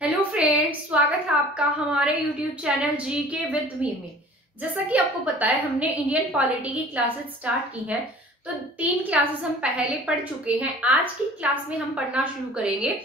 Hello friends, स्वागत है आपका हमारे यूट्यूब चैनल जी के विद मी में। जैसा कि आपको पता है, हमने इंडियन पॉलिटी की क्लासेस स्टार्ट की हैं। तो 3 क्लासेस हम पहले पढ़ चुके हैं। आज की क्लास में हम पढ़ना शुरू करेंगे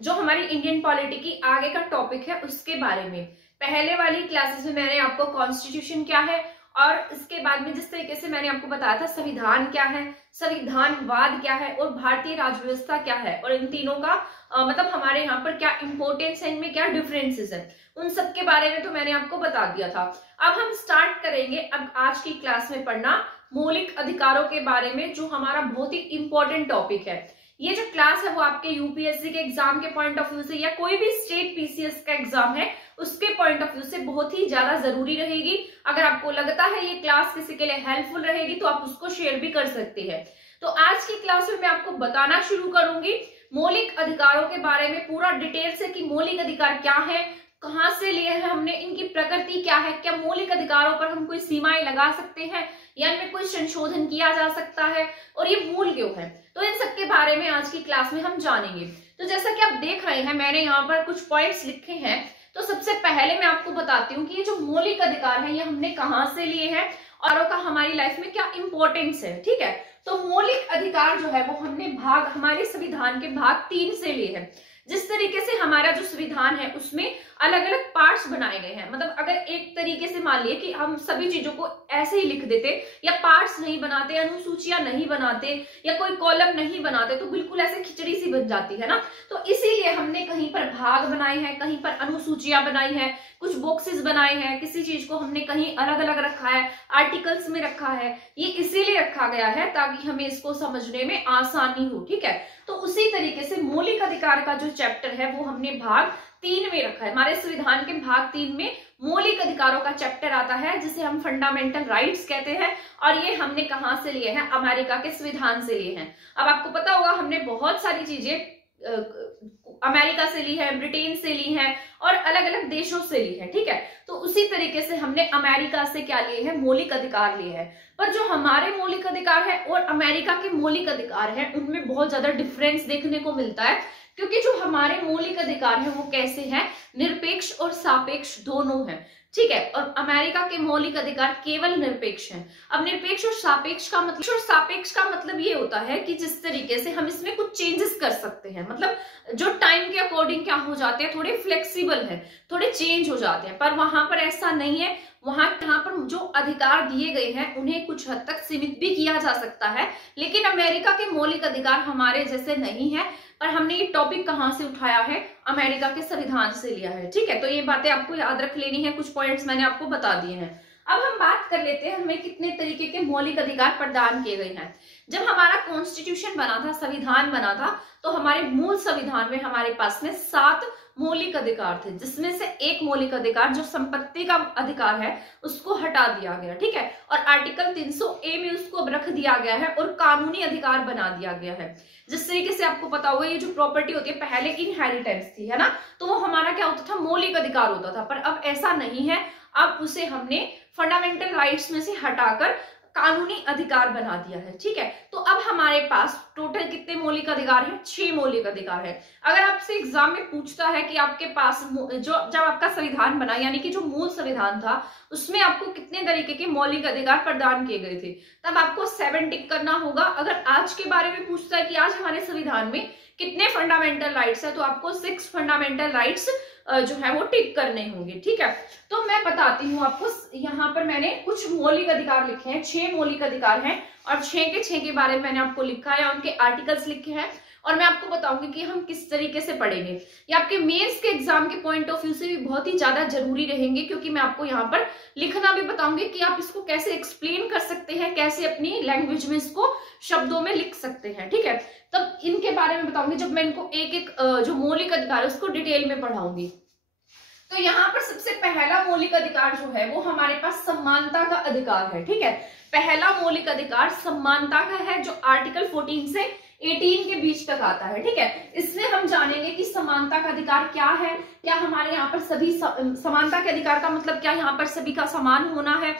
जो हमारी इंडियन पॉलिटी की आगे का टॉपिक है उसके बारे में। पहले वाली क्लासेस में मैंने आपको कॉन्स्टिट्यूशन क्या है और इसके बाद में जिस तरीके से मैंने आपको बताया था संविधान क्या है, संविधानवाद क्या है और भारतीय राज व्यवस्था क्या है, और इन तीनों का मतलब हमारे यहाँ पर क्या इंपॉर्टेंस है, इनमें क्या डिफरेंसेस है, उन सब के बारे में तो मैंने आपको बता दिया था। अब हम स्टार्ट करेंगे अब आज की क्लास में पढ़ना मौलिक अधिकारों के बारे में, जो हमारा बहुत ही इंपॉर्टेंट टॉपिक है। ये जो क्लास है वो आपके यूपीएससी के एग्जाम के पॉइंट ऑफ व्यू से या कोई भी स्टेट पीसीएस का एग्जाम है उसके पॉइंट ऑफ व्यू से बहुत ही ज्यादा जरूरी रहेगी। अगर आपको लगता है ये क्लास किसी के लिए हेल्पफुल रहेगी तो आप उसको शेयर भी कर सकते हैं। तो आज की क्लास में मैं आपको बताना शुरू करूंगी मौलिक अधिकारों के बारे में पूरा डिटेल से कि मौलिक अधिकार क्या है, कहां से लिए हैं हमने, इनकी प्रकृति क्या है, क्या मौलिक अधिकारों पर हम कोई सीमाएं लगा सकते हैं या इनमें कोई संशोधन किया जा सकता है और ये मूल क्यों है। तो इन सब के बारे में आज की क्लास में हम जानेंगे। तो जैसा कि आप देख रहे हैं मैंने यहाँ पर कुछ पॉइंट्स लिखे हैं। तो सबसे पहले मैं आपको बताती हूँ कि ये जो मौलिक अधिकार है ये हमने कहाँ से लिए हैं और उनका हमारी लाइफ में क्या इंपॉर्टेंस है। ठीक है, तो मौलिक अधिकार जो है वो हमने हमारे संविधान के भाग 3 से लिए हैं। जिस तरीके से हमारा जो संविधान है उसमें अलग अलग पार्ट्स बनाए गए हैं। मतलब अगर एक तरीके से मान लिए कि हम सभी चीजों को ऐसे ही लिख देते या पार्ट्स नहीं बनाते, अनुसूचियां नहीं बनाते या कोई कॉलम नहीं बनाते तो बिल्कुल ऐसे खिचड़ी सी बन जाती है ना। तो इसीलिए हमने कहीं पर भाग बनाए हैं, कहीं पर अनुसूचियां बनाई है, कुछ बॉक्सेस बनाए हैं, किसी चीज को हमने कहीं अलग अलग रखा है, आर्टिकल्स में रखा है। ये इसीलिए रखा गया है ताकि हमें इसको समझने में आसानी हो। ठीक है, तो उसी तरीके से मौलिक अधिकार का जो चैप्टर है वो हमने भाग 3 में रखा है। हमारे संविधान के भाग 3 में मौलिक अधिकारों का चैप्टर आता है जिसे हम फंडामेंटल राइट्स कहते हैं, और ये हमने कहां से लिए हैं, अमेरिका के संविधान से लिए हैं। अब आपको पता होगा हमने बहुत सारी चीजें अमेरिका से ली है, ब्रिटेन से ली है और अलग अलग देशों से ली है। ठीक है, तो उसी तरीके से हमने अमेरिका से क्या लिए हैं, मौलिक अधिकार लिए हैं। पर जो हमारे मौलिक अधिकार है और अमेरिका के मौलिक अधिकार है उनमें बहुत ज्यादा डिफरेंस देखने को मिलता है, क्योंकि जो हमारे मौलिक अधिकार है वो कैसे हैं, निरपेक्ष और सापेक्ष दोनों हैं। ठीक है, और अमेरिका के मौलिक अधिकार केवल निरपेक्ष हैं। अब निरपेक्ष और सापेक्ष का मतलब ये होता है कि जिस तरीके से हम इसमें कुछ चेंजेस कर सकते हैं, मतलब जो टाइम के अकॉर्डिंग क्या हो जाते हैं, थोड़े फ्लेक्सिबल है, थोड़े चेंज हो जाते हैं। पर वहां पर ऐसा नहीं है। वहां यहाँ पर जो अधिकार दिए गए हैं उन्हें कुछ हद तक सीमित भी किया जा सकता है, लेकिन अमेरिका के मौलिक अधिकार हमारे जैसे नहीं है। पर हमने ये टॉपिक कहां से उठाया है, अमेरिका के संविधान से लिया है। ठीक है, तो ये बातें आपको याद रख लेनी है, कुछ पॉइंट्स मैंने आपको बता दिए हैं। अब हम बात कर लेते हैं हमें कितने तरीके के मौलिक अधिकार प्रदान किए गए हैं। जब हमारा कॉन्स्टिट्यूशन बना था, संविधान बना था, तो हमारे मूल संविधान में हमारे पास में 7 मौलिक अधिकार थे, जिसमें से एक मौलिक अधिकार जो संपत्ति का अधिकार है उसको हटा दिया गया। ठीक है, और आर्टिकल 300A में उसको रख दिया गया है और कानूनी अधिकार बना दिया गया है। जिस तरीके से आपको पता होगा ये जो प्रॉपर्टी होती है पहले इनहेरिटेंस थी, है ना, तो वो हमारा क्या होता था, मौलिक अधिकार होता था। पर अब ऐसा नहीं है, अब उसे हमने फंडामेंटल राइट्स में से हटाकर कानूनी अधिकार बना दिया है। ठीक है, तो अब हमारे पास टोटल कितने मौलिक अधिकार हैं, 6 मौलिक अधिकार है। अगर आपसे एग्जाम में पूछता है कि आपके पास जो जब आपका संविधान बना यानी कि जो मूल संविधान था उसमें आपको कितने तरीके के मौलिक अधिकार प्रदान किए गए थे, तब आपको 7 टिक करना होगा। अगर आज के बारे में पूछता है कि आज हमारे संविधान में कितने फंडामेंटल राइट्स है, तो आपको 6 फंडामेंटल राइट्स जो है वो टिक करने होंगे। ठीक है, तो मैं बताती हूँ आपको, यहाँ पर मैंने कुछ मौलिक अधिकार लिखे हैं, 6 मौलिक अधिकार हैं और 6 के बारे में मैंने आपको लिखा है, उनके आर्टिकल्स लिखे हैं और मैं आपको बताऊंगी कि हम किस तरीके से पढ़ेंगे। ये आपके मेंस के एग्जाम के पॉइंट ऑफ व्यू से भी बहुत ही ज्यादा जरूरी रहेंगे, क्योंकि मैं आपको यहाँ पर लिखना भी बताऊंगी कि आप इसको कैसे एक्सप्लेन कर सकते हैं, कैसे अपनी लैंग्वेज में इसको शब्दों में लिख सकते हैं। ठीक है, तब इनके बारे में बताऊंगी जब मैं इनको एक एक जो मौलिक अधिकार है उसको डिटेल में पढ़ाऊंगी। तो यहाँ पर सबसे पहला मौलिक अधिकार जो है वो हमारे पास समानता का अधिकार है। ठीक है, पहला मौलिक अधिकार समानता का है जो आर्टिकल 14 से 18 के बीच तक आता है। ठीक है, इसमें हम जानेंगे कि समानता का अधिकार क्या है, क्या हमारे यहाँ पर सभी समानता के अधिकार का मतलब क्या यहाँ पर सभी का समान होना है।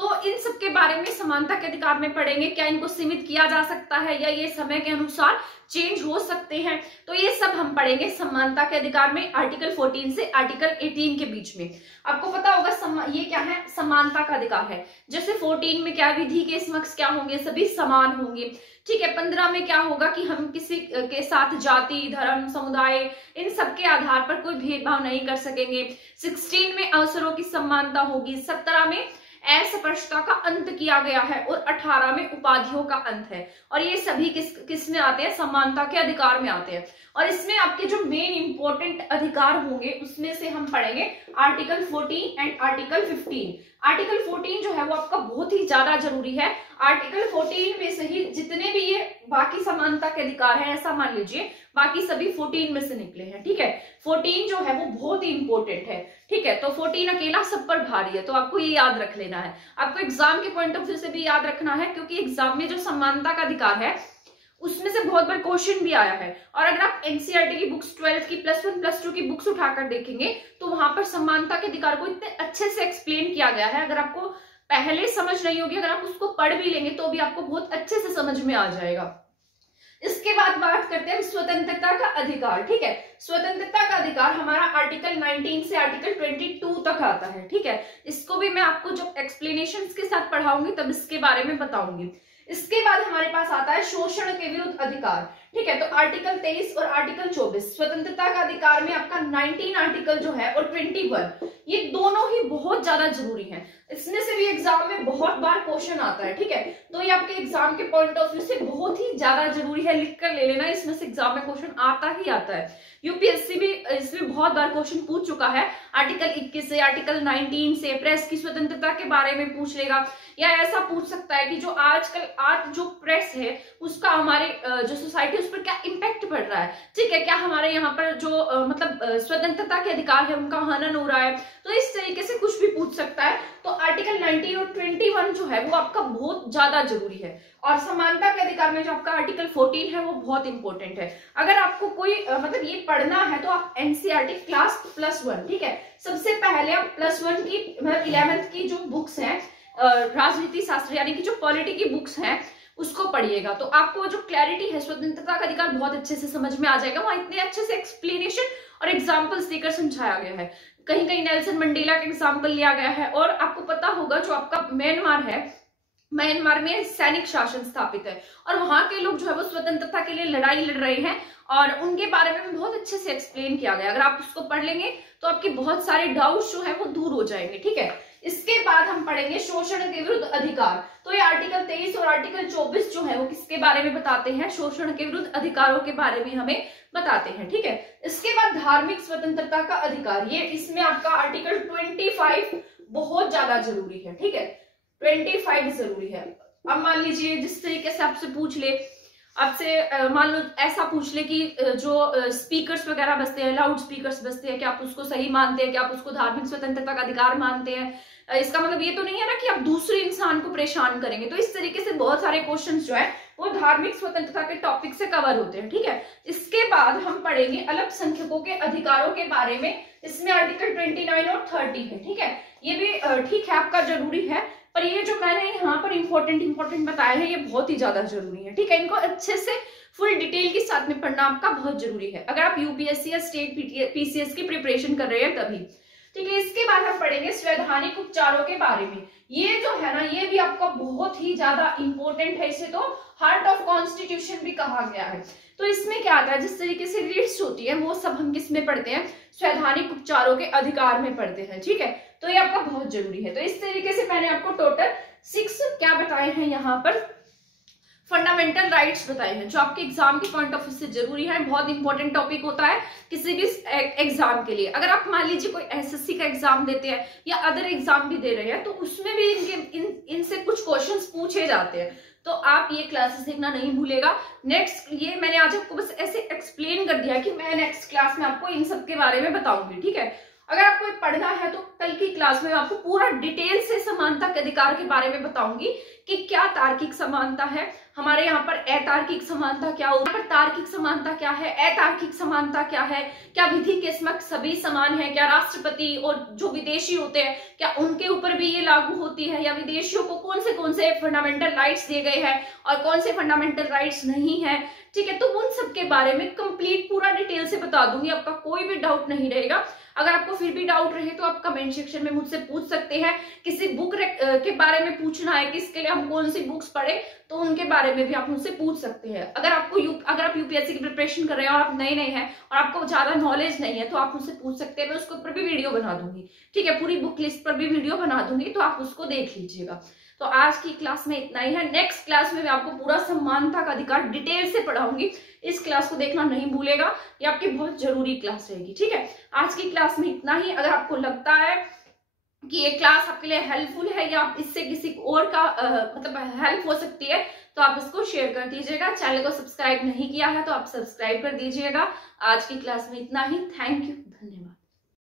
तो इन सब के बारे में समानता के अधिकार में पढ़ेंगे। क्या इनको सीमित किया जा सकता है या ये समय के अनुसार चेंज हो सकते हैं, तो ये सब हम पढ़ेंगे समानता के अधिकार में आर्टिकल 14 से आर्टिकल 18 के बीच में। आपको पता होगा ये क्या है, समानता का अधिकार है। जैसे 14 में क्या, विधि के समक्ष क्या होंगे, सभी समान होंगे, ठीक है। 15 में क्या होगा कि हम किसी के साथ जाति, धर्म, समुदाय इन सब के आधार पर कोई भेदभाव नहीं कर सकेंगे। 16 में अवसरों की समानता होगी। 17 में अस्पृश्यता का अंत किया गया है और 18 में उपाधियों का अंत है। और ये सभी किस में आते हैं, समानता के अधिकार में आते हैं। और इसमें आपके जो मेन इंपॉर्टेंट अधिकार होंगे उसमें से हम पढ़ेंगे आर्टिकल 14 एंड आर्टिकल 15। आर्टिकल 14 जो है वो आपका बहुत ही ज्यादा जरूरी है। आर्टिकल 14 में से ही जितने भी ये बाकी समानता के अधिकार है, ऐसा मान लीजिए बाकी सभी 14 में से निकले हैं, ठीक है। 14 जो है वो बहुत ही इंपॉर्टेंट है, ठीक है। तो 14 अकेला सब पर भारी है, तो आपको ये याद रख लेना है। आपको एग्जाम के पॉइंट ऑफ व्यू से भी याद रखना है, क्योंकि एग्जाम में जो समानता का अधिकार है उसमें से बहुत बार क्वेश्चन भी आया है। और अगर आप एनसीईआरटी की बुक्स 12 की +1 +2 की बुक्स उठाकर देखेंगे तो वहां पर समानता के अधिकार को इतने अच्छे से एक्सप्लेन किया गया है। अगर आपको पहले समझ नहीं होगी, अगर आप उसको पढ़ भी लेंगे तो भी आपको बहुत अच्छे से समझ में आ जाएगा। इसके बाद बात करते हैं स्वतंत्रता का अधिकार, ठीक है। स्वतंत्रता का अधिकार हमारा आर्टिकल 19 से आर्टिकल 22 तक आता है, ठीक है। इसको भी मैं आपको जब एक्सप्लेनेशन के साथ पढ़ाऊंगी तब इसके बारे में बताऊंगी। इसके बाद हमारे पास आता है शोषण के विरुद्ध अधिकार, ठीक है। तो आर्टिकल 23 और आर्टिकल 24 स्वतंत्रता का अधिकार में आपका 19 आर्टिकल जो है और 21 ये दोनों ही बहुत ज्यादा जरूरी हैं। इसमें से भी एग्जाम में बहुत बार क्वेश्चन आता है, ठीक है। तो ये आपके एग्जाम के पॉइंट ऑफ व्यू से बहुत ही ज्यादा जरूरी है, लिख कर ले लेना। इसमें से एग्जाम में क्वेश्चन आता ही आता है। यूपीएससी भी इसमें बहुत बार क्वेश्चन पूछ चुका है। आर्टिकल 21 से आर्टिकल 19 से प्रेस की स्वतंत्रता के बारे में पूछ लेगा, या ऐसा पूछ सकता है कि जो आजकल आज जो प्रेस है उसका हमारे जो सोसाइटी उस पर क्या इम्पैक्ट पड़ रहा है, ठीक है। क्या हमारे यहाँ पर जो मतलब स्वतंत्रता के अधिकार है उनका हनन हो रहा है, तो इस तरीके से कुछ भी पूछ सकता है। तो आर्टिकल 19 और 21 जो है वो आपका बहुत ज्यादा जरूरी है। और समानता के अधिकार में जो आपका आर्टिकल 14 है वो बहुत इंपॉर्टेंट है। अगर आपको कोई मतलब ये पढ़ना है तो आप एनसीईआरटी क्लास +1, ठीक है। सबसे पहले आप +1 की मतलब 11th की जो बुक्स हैं राजनीति शास्त्र यानी कि जो पॉलिटी की बुक्स हैं उसको पढ़िएगा, तो आपको जो क्लैरिटी है स्वतंत्रता का अधिकार बहुत अच्छे से समझ में आ जाएगा। वहां इतने अच्छे से एक्सप्लेनेशन और एग्जाम्पल्स देकर समझाया गया है। कहीं कहीं नेल्सन मंडेला का एग्जाम्पल लिया गया है। और आपको पता होगा जो आपका म्यांमार है, म्यांमार में सैनिक शासन स्थापित है और वहां के लोग जो है वो स्वतंत्रता के लिए लड़ाई लड़ रहे हैं और उनके बारे में बहुत अच्छे से एक्सप्लेन किया गया। अगर आप उसको पढ़ लेंगे तो आपके बहुत सारे डाउट्स जो है वो दूर हो जाएंगे, ठीक है। इसके बाद हम पढ़ेंगे शोषण के विरुद्ध अधिकार। तो ये आर्टिकल 23 और आर्टिकल 24 जो है वो किसके बारे में बताते हैं, शोषण के विरुद्ध अधिकारों के बारे में हमें बताते हैं, ठीक है। इसके बाद धार्मिक स्वतंत्रता का अधिकार, ये इसमें आपका आर्टिकल 25 बहुत ज्यादा जरूरी है, ठीक है। 25 जरूरी है। अब मान लीजिए जिस तरीके से आपसे पूछ ले, आपसे मान लो ऐसा पूछ ले कि जो स्पीकर्स वगैरह बजते हैं, लाउड स्पीकर्स बजते हैं, क्या आप उसको सही मानते हैं, क्या आप उसको धार्मिक स्वतंत्रता का अधिकार मानते हैं। इसका मतलब ये तो नहीं है ना कि आप दूसरे इंसान को परेशान करेंगे। तो इस तरीके से बहुत सारे क्वेश्चंस जो है वो धार्मिक स्वतंत्रता के टॉपिक से कवर होते हैं, ठीक है। इसके बाद हम पढ़ेंगे अल्पसंख्यकों के अधिकारों के बारे में। इसमें आर्टिकल 29 और 30 है, ठीक है। ये भी ठीक है आपका जरूरी है, पर ये जो मैंने यहाँ पर इंपॉर्टेंट बताया है ये बहुत ही ज्यादा जरूरी है, ठीक है। इनको अच्छे से फुल डिटेल के साथ में पढ़ना आपका बहुत जरूरी है अगर आप यूपीएससी या स्टेट पीसीएस की प्रिपरेशन कर रहे हैं तभी, ठीक है। इसके बाद हम पढ़ेंगे संवैधानिक उपचारों के बारे में। ये जो है ना ये भी आपका बहुत ही ज्यादा इंपॉर्टेंट है, इसे तो हार्ट ऑफ कॉन्स्टिट्यूशन भी कहा गया है। तो इसमें क्या आता है, जिस तरीके से रीड्स होती है वो सब हम किस में पढ़ते हैं, संवैधानिक उपचारों के अधिकार में पढ़ते हैं, ठीक है। तो ये आपका बहुत जरूरी है। तो इस तरीके से मैंने आपको टोटल 6 क्या बताए हैं यहाँ पर फंडामेंटल राइट्स बताए हैं जो आपके एग्जाम के पॉइंट ऑफ व्यू से जरूरी है। बहुत इंपॉर्टेंट टॉपिक होता है किसी भी एग्जाम के लिए। अगर आप मान लीजिए कोई एसएससी का एग्जाम देते हैं या अदर एग्जाम भी दे रहे हैं तो उसमें भी इनसे कुछ क्वेश्चंस पूछे जाते हैं, तो आप ये क्लासेस देखना नहीं भूलेगा। नेक्स्ट ये मैंने आज आपको बस ऐसे एक्सप्लेन कर दिया कि मैं नेक्स्ट क्लास में आपको इन सब के बारे में बताऊंगी, ठीक है। अगर आपको ये पढ़ना है तो कल की क्लास में आपको पूरा डिटेल से समानता के अधिकार के बारे में बताऊंगी कि क्या तार्किक समानता है, हमारे यहाँ पर अतार्किक समानता क्या होती है, यहाँ पर तार्किक समानता क्या है, अतार्किक समानता क्या है, क्या विधि के समक्ष सभी समान है, क्या राष्ट्रपति और जो विदेशी होते हैं क्या उनके ऊपर भी ये लागू होती है, या विदेशियों को कौन से फंडामेंटल राइट्स दिए गए हैं और कौन से फंडामेंटल राइट्स नहीं है। ठीक है, तो उन सब के बारे में कंप्लीट पूरा डिटेल से बता दूंगी, आपका कोई भी डाउट नहीं रहेगा। अगर आपको फिर भी डाउट रहे तो आप कमेंट सेक्शन में मुझसे पूछ सकते हैं। किसी बुक के बारे में पूछना है कि इसके लिए हम कौन सी बुक्स पढ़े, तो उनके बारे में भी आप मुझसे पूछ सकते हैं। अगर आप यूपीएससी की प्रिपरेशन कर रहे हैं और आप नए हैं और आपको ज्यादा नॉलेज नहीं है तो आप मुझसे पूछ सकते हैं, मैं उसके ऊपर भी वीडियो बना दूंगी। ठीक है, पूरी बुक लिस्ट पर भी वीडियो बना दूंगी, तो आप उसको देख लीजिएगा। तो आज की क्लास में इतना ही है। नेक्स्ट क्लास में मैं आपको पूरा समानता का अधिकार डिटेल से पढ़ाऊंगी। इस क्लास को देखना नहीं भूलेगा, ये आपकी बहुत जरूरी क्लास रहेगी। ठीक है, आज की क्लास में इतना ही। अगर आपको लगता है कि ये क्लास आपके लिए हेल्पफुल है या इससे किसी और का मतलब हेल्प हो सकती है, तो आप इसको शेयर कर दीजिएगा। चैनल को सब्सक्राइब नहीं किया है तो आप सब्सक्राइब कर दीजिएगा। आज की क्लास में इतना ही। Thank you.